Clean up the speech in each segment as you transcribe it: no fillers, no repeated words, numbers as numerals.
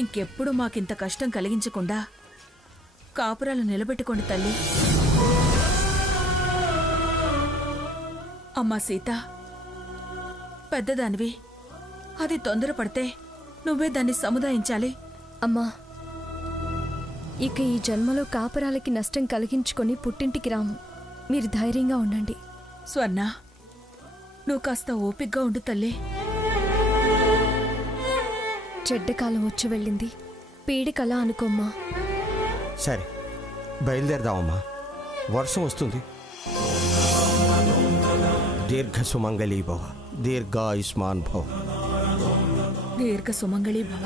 ఇంకెప్పుడు మాకింత కష్టం కలిగించకుండా కాపురాలు నిలబెట్టుకోండి తల్లి. అమ్మా సీత, పెద్దదానివి, అది తొందరపడితే నువ్వే దాన్ని సముదాయించాలి. అమ్మా, ఇక ఈ జన్మలో కాపురాలకి నష్టం కలిగించుకొని పుట్టింటికి రాము. మీరు ధైర్యంగా ఉండండి. స్వర్ణ, నువ్వు కాస్త ఓపిగ్గా ఉండు తల్లి. చెడ్డకాలం వచ్చి వెళ్ళింది, పీడికలా అనుకోమ్మా. సరే, బయలుదేరదామమ్మా, వర్షం వస్తుంది. దీర్ఘ సుమంగళీ భవ, దీర్ఘాయుష్మాన్ భవ. దీర్ఘ సుమంగళీ భవ.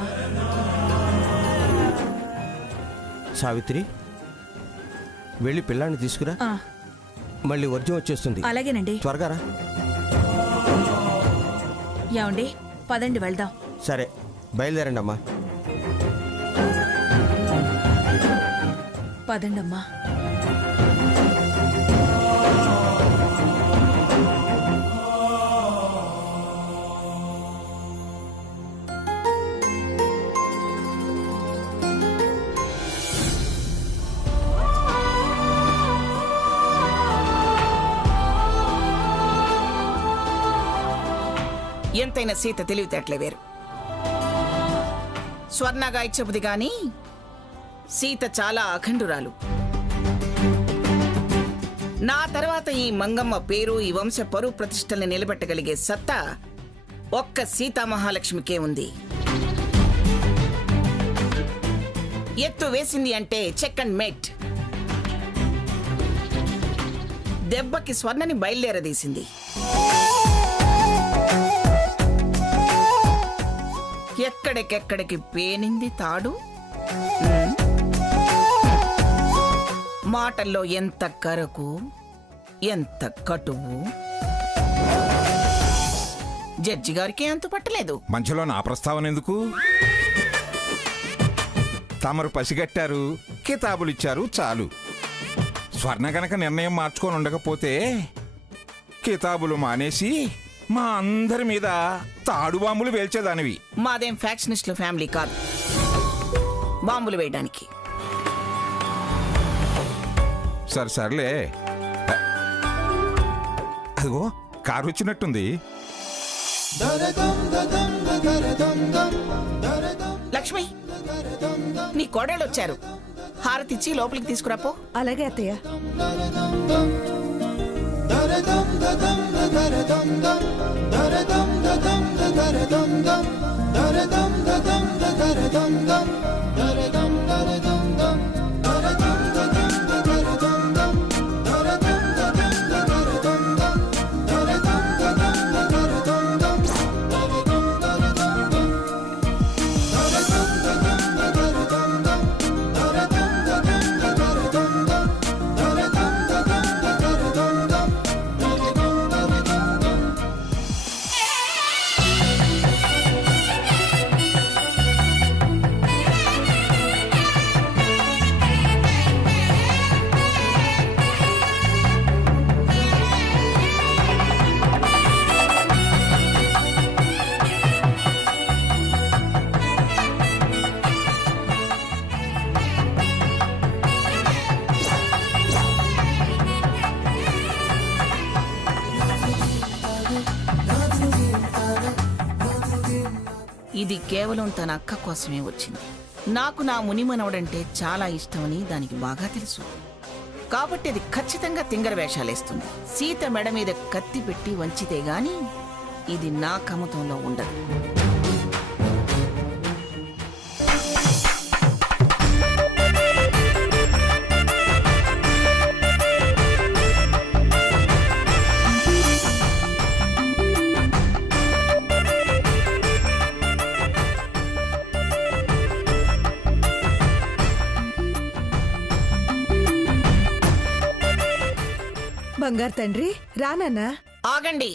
సావిత్రి, వెళ్ళి పిల్లాన్ని తీసుకురా. మళ్ళీ వర్జం వచ్చేస్తుంది. అలాగేనండి. త్వరగా రా. ఏమండి, పదండి వెళ్దాం. సరే, బయలుదేరండి అమ్మా. పదండమ్మా. ఎంతైనా సీత తెలివితేటలే వేరు. స్వర్ణగా ఇచ్చబుది గాని సీత చాలా అఖండురాలు. నా తర్వాత ఈ మంగమ్మ పేరు, ఈ వంశ పరువు ప్రతిష్టల్ని నిలబెట్టగలిగే సత్తా ఒక్క సీతామహాలక్ష్మికే ఉంది. ఎత్తు వేసింది అంటే చెక్ అండ్ మేట్. దెబ్బకి స్వర్ణని బయలుదేరదీసింది. ఎక్కడికెక్కడికి పేనింది తాడు. మాటల్లో ఎంత కరకు, ఎంత కటువు. జడ్జి గారికి అంత పట్టలేదు. మంచిలో నా ప్రస్తావన ఎందుకు? తమరు పసిగట్టారు, కితాబులిచ్చారు, చాలు. స్వర్ణ గనక నిర్ణయం మార్చుకొని ఉండకపోతే కితాబులు మానేసి మా అందరి మీద తాడు బాంబులు వేల్చేదానివి. మాదేం ఫ్యాక్షనిస్టుల ఫ్యామిలీ కాదు బాంబులు వేయడానికి. సరే సర్లే, అదిగో కారు వచ్చినట్టుంది. లక్ష్మి, నీ కోడళ్ళు వచ్చారు. హారతిచ్చి లోపలికి తీసుకురాపో. అలాగే అత్తయ్య. ఇది కేవలం తన అక్క కోసమే వచ్చింది. నాకు నా మునిమనవడంటే చాలా ఇష్టమని దానికి బాగా తెలుసు. కాబట్టి అది ఖచ్చితంగా తింగర వేషాలేస్తుంది. సీత మెడ మీద కత్తి పెట్టి వంచితే గాని ఇది నా కమతంలో ఉండదు. బంగారు తండ్రి, రానన్నా. ఆగండి.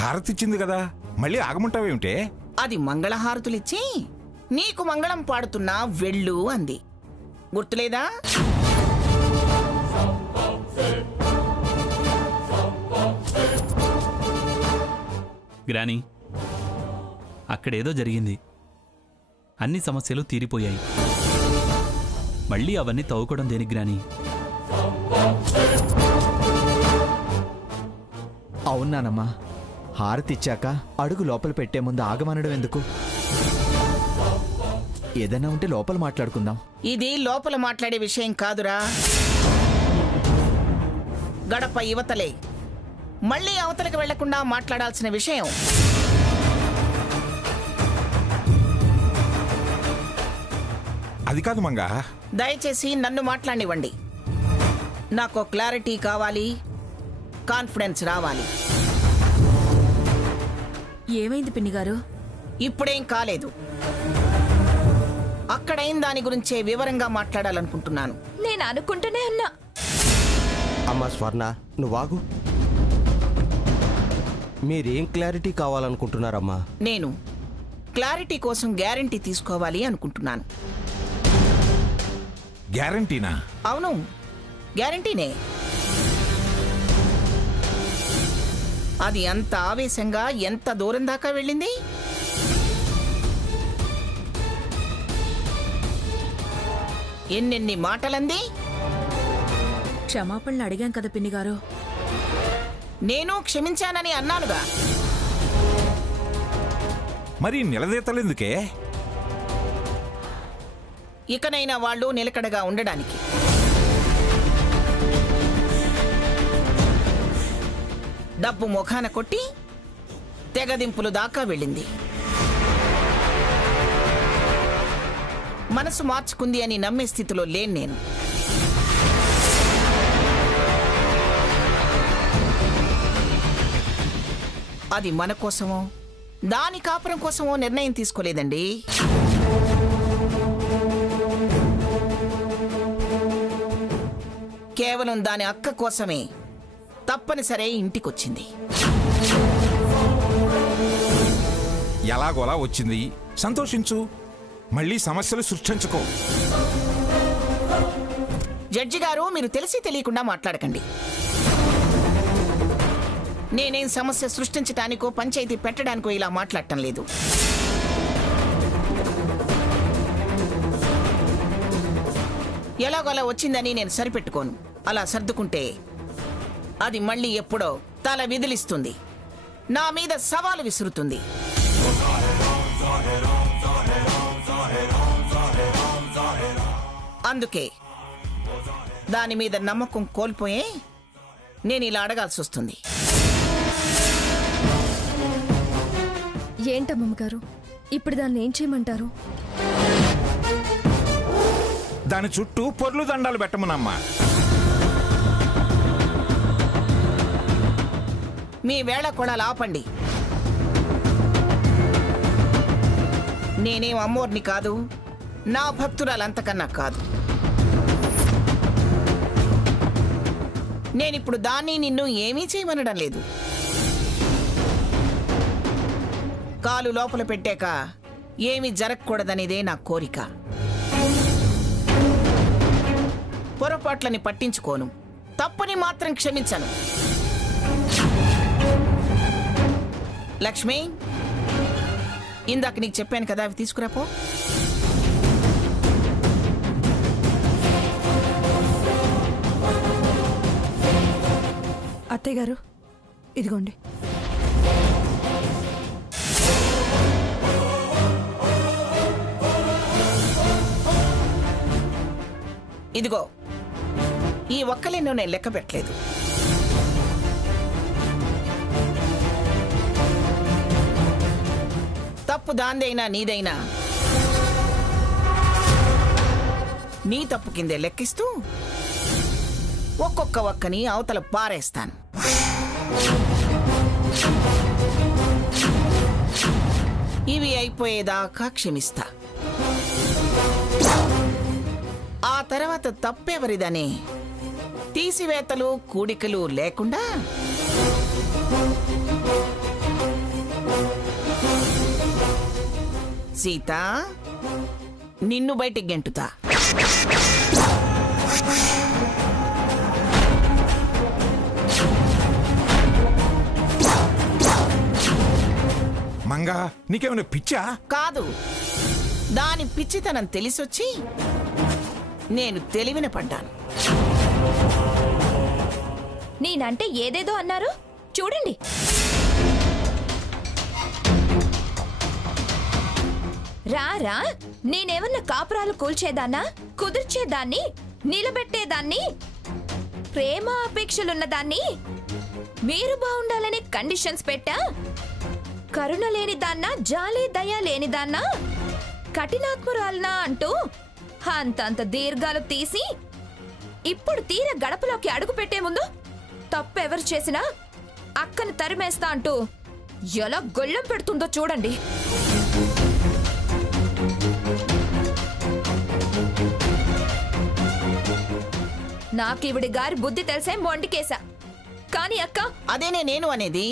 హారతిచ్చింది కదా, మళ్ళీ ఆగమంటావేమిటే? అది మంగళహారతులిచ్చి నీకు మంగళం పాడుతున్నా వెళ్ళు అంది. గుర్తులేదా? గ్రానీ, అక్కడేదో జరిగింది. అన్ని సమస్యలు తీరిపోయాయి. మళ్ళీ అవన్నీ తవ్వుకోవడం దేనికి గ్రానీ? అవునానమ్మా, హారతిచ్చాక అడుగు లోపల పెట్టే ముందు ఆగమనడం ఎందుకు? ఏదైనా ఉంటే లోపల మాట్లాడుకుందాం. ఇది లోపల మాట్లాడే విషయం కాదురా, గడప యువతలే మళ్ళీ అవతలకు వెళ్లకుండా మాట్లాడాల్సిన విషయం. అది కాదు మంగా. దయచేసి నన్ను మాట్లాడివ్వండి. నాకు క్లారిటీ కావాలి, కాన్ఫిడెన్స్ రావాలి. ఏమైంది పిన్ని గారు? ఇప్పుడేం కాలేదు. అక్కడైన దాని గురించే వివరంగా మాట్లాడాలనుకుంటున్నాను. నేను అనుకుంటూనే ఉన్నా. అమ్మా స్వర్ణ, నువ్వాగు. మీరేం క్లారిటీ కావాలనుకుంటున్నారమ్మా? నేను క్లారిటీ కోసం గ్యారంటీ తీసుకోవాలి అనుకుంటున్నాను. గ్యారంటీనా? అవును, గ్యారంటీనే. అది అంత ఆవేశంగా ఎంత దూరం దాకా వెళ్ళింది? ఎన్నెన్ని మాటలంది? క్షమాపణలు అడిగాం కదా పిన్ని గారు. నేను క్షమించానని అన్నానుగా. మరి నిలదీతలెందుకే? ఇకనైనా వాళ్ళు నిలకడగా ఉండడానికి. డబ్బు ముఖాన కొట్టి తెగదింపులు దాకా వెళ్ళింది. మనసు మార్చుకుంది అని నమ్మే స్థితిలో లేను నేను. అది మన కోసమో దాని కాపురం కోసమో నిర్ణయం తీసుకోలేదండి. కేవలం దాని అక్క కోసమే తప్పనిసరే ఇంటికొచ్చింది. ఎలాగోలా వచ్చింది, సంతోషించు. మళ్ళీ సమస్యలు సృష్టించుకో. జడ్జి గారు, మీరు తెలిసి తెలియకుండా మాట్లాడకండి. నేనేం సమస్య సృష్టించడానికో పంచాయతీ పెట్టడానికో ఇలా మాట్లాడటం లేదు. ఎలాగోలా వచ్చిందని నేను సరిపెట్టుకోను. అలా సర్దుకుంటే అది మళ్ళీ ఎప్పుడో తల విదిలిస్తుంది, నా మీద సవాలు విసురుతుంది. అందుకే దాని మీద నమ్మకం కోల్పోయే నేను ఇలా అడగాల్సి వస్తుంది. ఏంటమ్మమ్మ గారు, ఇప్పుడు దాన్ని ఏం చేయమంటారు? దాని చుట్టూ పొర్లు దండాలు పెట్టమనమ్మా. మీ వేళ కూడా ఆపండి. నేనేం అమ్మోర్ని కాదు, నా భక్తురాలంతకన్నా కాదు. నేనిప్పుడు దాన్ని నిన్ను ఏమీ చేయమనడం లేదు. కాలు లోపల పెట్టాక ఏమీ జరగకూడదనేదే నా కోరిక. పొరపాట్లని పట్టించుకోను, తప్పుని మాత్రం క్షమించను. లక్ష్మి, ఇందాక నీకు చెప్పాను కదా, అవి తీసుకురాపో. అత్తయ్య గారు, ఇదిగోండి. ఇదిగో, ఈ ఒక్కలేనో నేను లెక్క పెట్టలేదు. తప్పు దాందైనా నీదైనా నీ తప్పు కిందే లెక్కిస్తూ ఒక్కొక్క ఒక్కని అవతల పారేస్తాను. ఇవి అయిపోయేదాకా క్షమిస్తా. ఆ తర్వాత తప్పెవరిదనే తీసివేతలు కూడికలు లేకుండా సీత, నిన్ను బయటికి గెంటుతా. రంగా నీకేమైనా పిచ్చా? కాదు, దాని పిచ్చితనం తెలిసొచ్చి నేను తెలివిన పడ్డాను. నేనంటే ఏదేదో అన్నారు చూడండి. రా నేనేమన్నా కాపురాలు కూల్చేదాన్నా, కుదిర్చేదాన్ని, నిలబెట్టేదాన్ని, ప్రేమ అపేక్షలున్నదాన్ని, మీరు బాగుండాలనే కండిషన్స్ పెట్టా? కరుణ లేనిదాన్నా, జాలి దయ లేనిదాన్నా, కఠినాత్మురాలనా అంటూ అంతంత దీర్ఘాలు తీసి ఇప్పుడు తీర గడపలోకి అడుగు పెట్టే ముందు తప్పెవరు చేసినా అక్కను తరిమేస్తా అంటూ ఎలా గొళ్ళెం పెడుతుందో చూడండి. నాకివిడి గారి బుద్ధి తెలిసే మొండికేశా. కానీ అక్క, అదేనే నేను అనేది.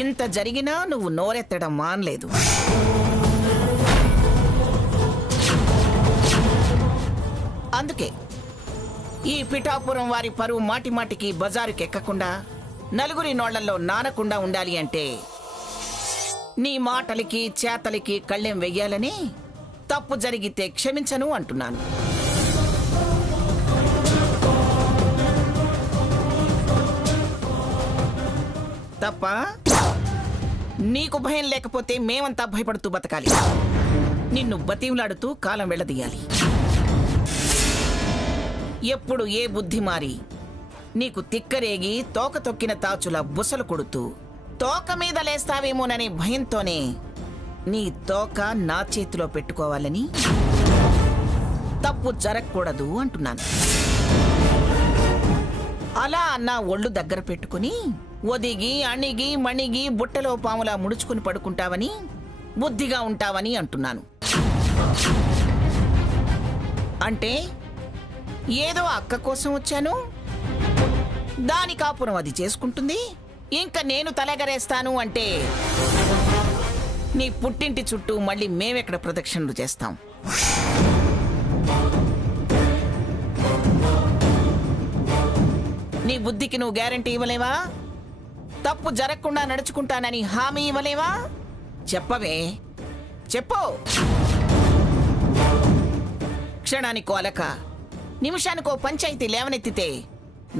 ఇంత జరిగినా నువ్వు నోరెత్తడం మానలేదు. అందుకే ఈ పిఠాపురం వారి పరువు మాటి మాటికి బజారుకి ఎక్కకుండా, నలుగురి నోళ్లలో నానకుండా ఉండాలి అంటే నీ మాటలకి చేతలకి కళ్ళెం వెయ్యాలని తప్పు జరిగితే క్షమించను అంటున్నాను. తప్ప? నీకు భయం లేకపోతే మేమంతా భయపడుతూ బతకాలి. నిన్ను బతివులాడుతూ కాలం వెళ్ళదీయాలి. ఎప్పుడు ఏ బుద్ధి మారి నీకు తిక్కరేగి తోక తొక్కిన తాచుల బుసలు కొడుతూ తోక మీద లేస్తావేమోననే భయంతోనే నీ తోక నా చేతిలో పెట్టుకోవాలని తప్పు జరగకూడదు అంటున్నాను. అలా అన్నా ఒళ్ళు దగ్గర పెట్టుకుని ఒదిగి అణిగి మణిగి బుట్టలో పాములా ముడుచుకుని పడుకుంటావని, బుద్ధిగా ఉంటావని అంటున్నాను. అంటే ఏదో అక్క కోసం వచ్చాను, దాని కాపురం అది చేసుకుంటుంది, ఇంకా నేను తలెగరేస్తాను అంటే నీ పుట్టింటి చుట్టూ మళ్ళీ మేమెక్కడ ప్రదక్షిణలు చేస్తాం? నీ బుద్ధికి నువ్వు గ్యారంటీ ఇవ్వలేవా? తప్పు జరగకుండా నడుచుకుంటానని హామీ ఇవ్వలేవా? చెప్పవే, చెప్పు. క్షణానికో అలక, నిమిషానికో పంచాయతీ లేవనెత్తితే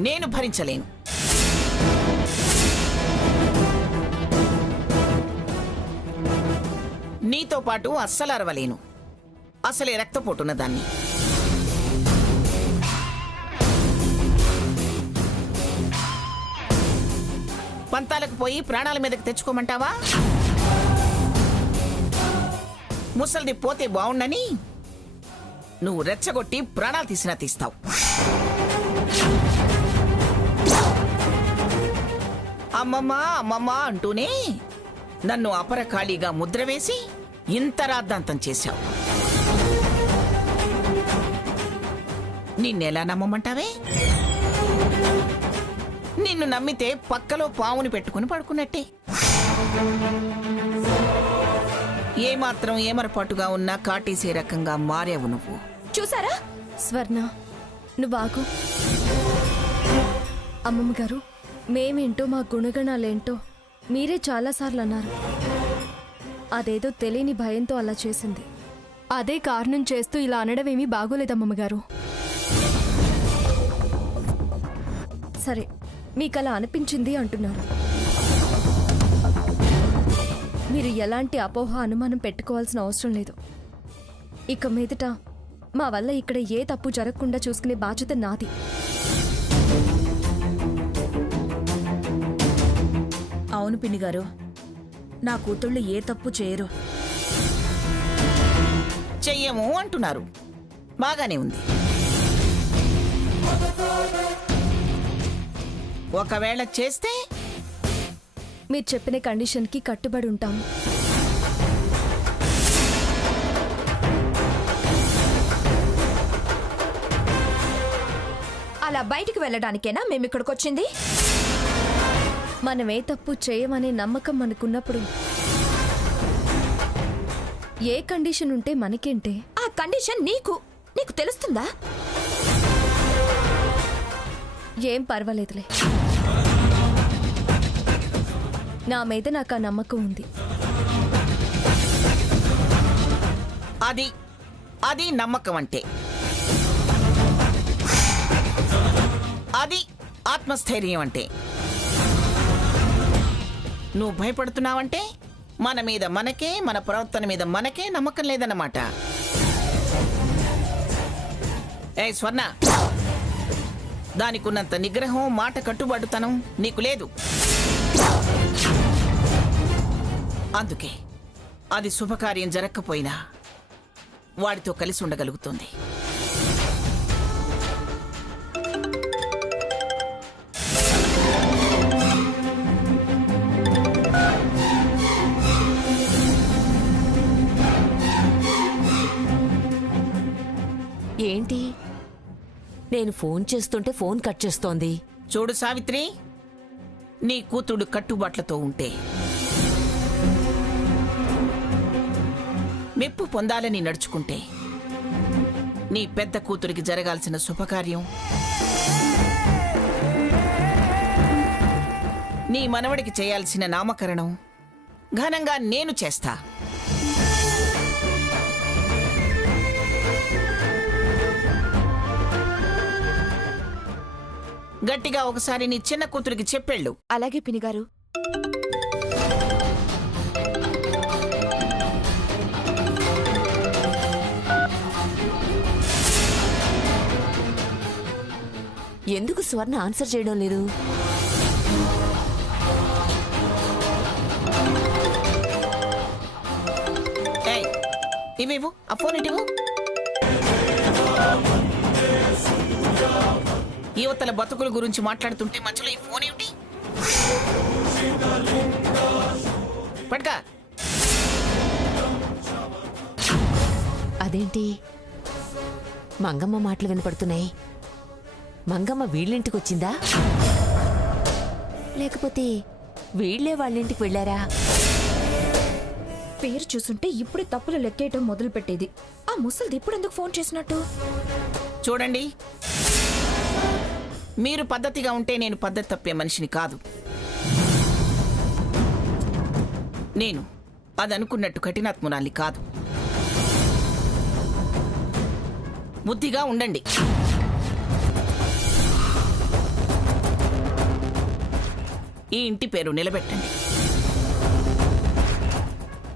నేను భరించలేను. నీతో పాటు అస్సలు అరవలేను. అసలే రక్తపోటున్న దాన్ని. పంతాలకు పోయి ప్రాణాల మీదకి తెచ్చుకోమంటావా? ముసలిది పోతే బావుండని నువ్వు రెచ్చగొట్టి ప్రాణాలు తీసినా తీస్తావు. అమ్మమ్మ అమ్మమ్మ అంటూనే నన్ను అపరకాళీగా ముద్ర వేసి ఇంత రాద్ధాంతం చేశావు. నిన్నెలా నమ్మమంటావే? నిన్ను నమ్మితే పక్కలో పావుని పెట్టుకుని పడుకున్నట్టే. ఏమాత్రం ఏమరపాటుగా ఉన్నా కాటేసే రకంగా మారావు నువ్వు. చూసారా? స్వర్ణ, నువ్వు ఆగు. అమ్మమ్మ గారు, మేమేంటో మా గుణగణాలేంటో మీరే చాలాసార్లు అన్నారు. అదేదో తెలియని భయంతో అలా చేసింది. అదే కారణం చేస్తూ ఇలా అనడమేమీ బాగోలేదమ్మగారు. సరే, మీకు అలా అనిపించింది అంటున్నారు. మీరు ఎలాంటి అపోహ అనుమానం పెట్టుకోవాల్సిన అవసరం లేదు. ఇక మీదట మా వల్ల ఇక్కడ ఏ తప్పు జరగకుండా చూసుకునే బాధ్యత నాది. అవును పిన్ని గారు, నా కూతుళ్ళు ఏ తప్పు చేయరు. చెయ్యము అంటున్నారు. బాగానే ఉంది. ఒకవేళ చేస్తే మీరు చెప్పిన కండిషన్కి కట్టుబడి ఉంటాము. అలా బయటికి వెళ్ళడానికేనా మేము ఇక్కడికి వచ్చింది? మనం ఏ తప్పు చేయమనే నమ్మకం మనకున్నప్పుడు ఏ కండిషన్ ఉంటే మనకేంటే? ఆ కండిషన్ నీకు తెలుస్తుందా? ఏం పర్వాలేదులే. నా మీద నాకు ఆ నమ్మకం ఉంది. అది నమ్మకం అంటే. అది ఆత్మస్థైర్యం అంటే. నువ్వు భయపడుతున్నావంటే మన మీద మనకే, మన ప్రవర్తన మీద మనకే నమ్మకం లేదన్నమాట. ఏ స్వర్ణ, దానికున్నంత నిగ్రహం, మాట కట్టుబాటుతనం నీకు లేదు. అందుకే అది శుభకార్యం జరగకపోయినా వాడితో కలిసి ఉండగలుగుతుంది. ఏంటి, నేను ఫోన్ చేస్తుంటే ఫోన్ కట్ చేస్తోంది? చూడు సావిత్రి, నీ కూతుడు కట్టుబాట్లతో ఉంటే, మెప్పు పొందాలని నడుచుకుంటే, నీ పెద్ద కూతురికి జరగాల్సిన శుభకార్యం, నీ మనవడికి చేయాల్సిన నామకరణం ఘనంగా నేను చేస్తా. గట్టిగా ఒకసారి నీ చిన్న కూతురికి చెప్పెళ్ళు. అలాగే పినిగారు. ఎందుకు స్వర్ణ ఆన్సర్ చేయడం లేదు? ఏయ్, ఇవేవు, ఆ ఫోన్ ఇటివు. యువతల బతుకుల గురించి మాట్లాడుతుంటే మధ్యలో ఈ ఫోన్ ఏమిటి? పట్కా. అదేంటి, మంగమ్మ మాటలు వినపడుతున్నాయి. మంగమ్మ వీళ్ళింటికి వచ్చిందా, లేకపోతే వీళ్లే వాళ్ళింటికి వెళ్ళారా? పేరు చూసుంటే ఇప్పుడే తప్పులు లెక్కేయటం మొదలు పెట్టేది. ఆ ముసలిది ఇప్పుడు ఎందుకు ఫోన్ చేసినట్టు? చూడండి, మీరు పద్ధతిగా ఉంటే నేను పద్ధతి తప్పే మనిషిని కాదు. నేను అది అనుకున్నట్టు కఠినాత్మురాల్ని కాదు. బుద్ధిగా ఉండండి. ఈ ఇంటి పేరు నిలబెట్టండి.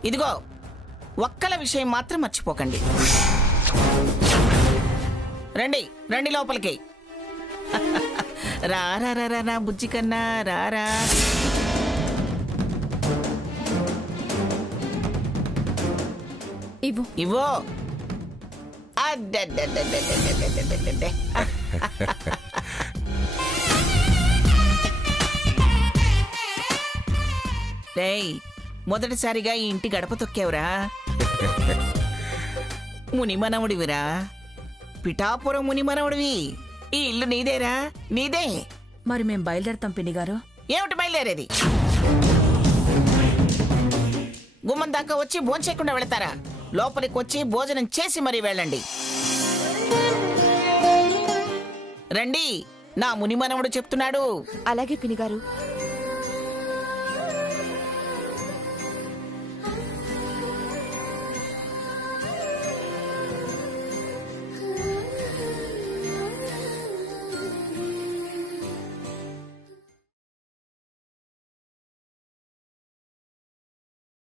ఇదిగో, ఒక్కల విషయం మాత్రం మర్చిపోకండి. రండి రండి లోపలికి. రా బుజ్జి కన్నా రారా. ఇవో. రేయ్, మొదటిసారిగా ఈ ఇంటి గడప తొక్కావురా. మునిమనవుడివిరా, పిఠాపురం మునిమనవుడివి. ఈ ఇల్లు నీదేరా, నీదే. మరి మేం బయలుదేరతాం పిన్నిగారు. ఏమిటి బయలుదేరేది? గుమ్మం దాకా వచ్చి భోంచేయకుండా వెళతారా? లోపలికి వచ్చి భోజనం చేసి మరీ వెళ్ళండి. రండి, నా మునిమనవుడు చెప్తున్నాడు. అలాగే పినిగారు.